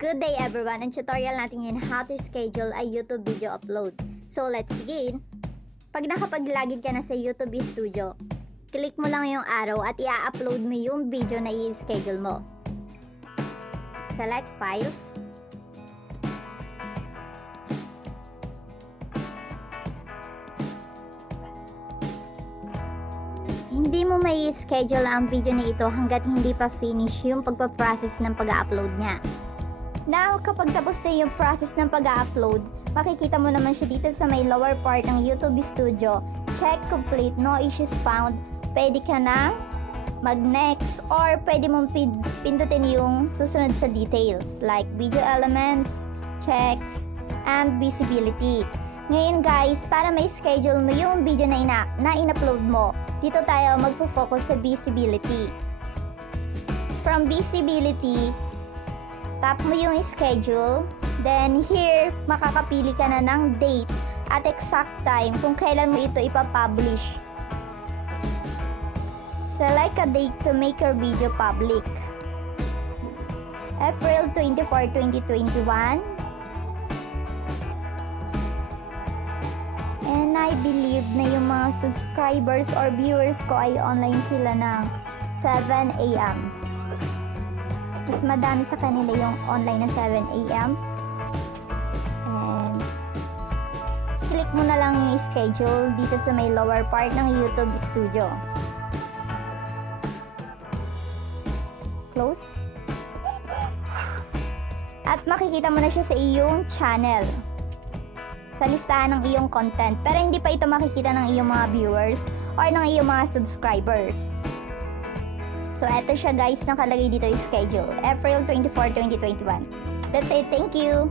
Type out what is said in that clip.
Good day everyone! Ang tutorial natin ngayon how to schedule a YouTube video upload. So let's begin! Pag nakapag-login ka na sa YouTube Studio, click mo lang yung arrow at i-upload mo yung video na i-schedule mo. Select Files. Hindi mo may schedule ang video na ito hanggat hindi pa finish yung pagpa-process ng pag-upload niya. Now, kapag tapos na yung process ng pag-upload, makikita mo naman siya dito sa may lower part ng YouTube Studio. Check complete, no issues found. Pwede ka na mag-next or pwede mong pin- pindutin yung susunod sa details like video elements, checks, and visibility. Ngayon guys, para may schedule mo yung video na, ina na in-upload mo, dito tayo magpo-focus sa visibility. From visibility, tap mo yung schedule, then here, makakapili ka na ng date at exact time kung kailan mo ito ipapublish. Select a date to make your video public. April 24, 2021. And I believe na yung mga subscribers or viewers ko ay online sila ng 7 a.m. Mas madami sa kanila yung online ng 7 a.m. And click mo na lang yung schedule dito sa may lower part ng YouTube Studio. Close. At makikita mo na siya sa iyong channel sa listahan ng iyong content pero hindi pa ito makikita ng iyong mga viewers or ng iyong mga subscribers. So, eto siya guys, nakalagay dito yung schedule. April 24, 2021. That's it. Thank you!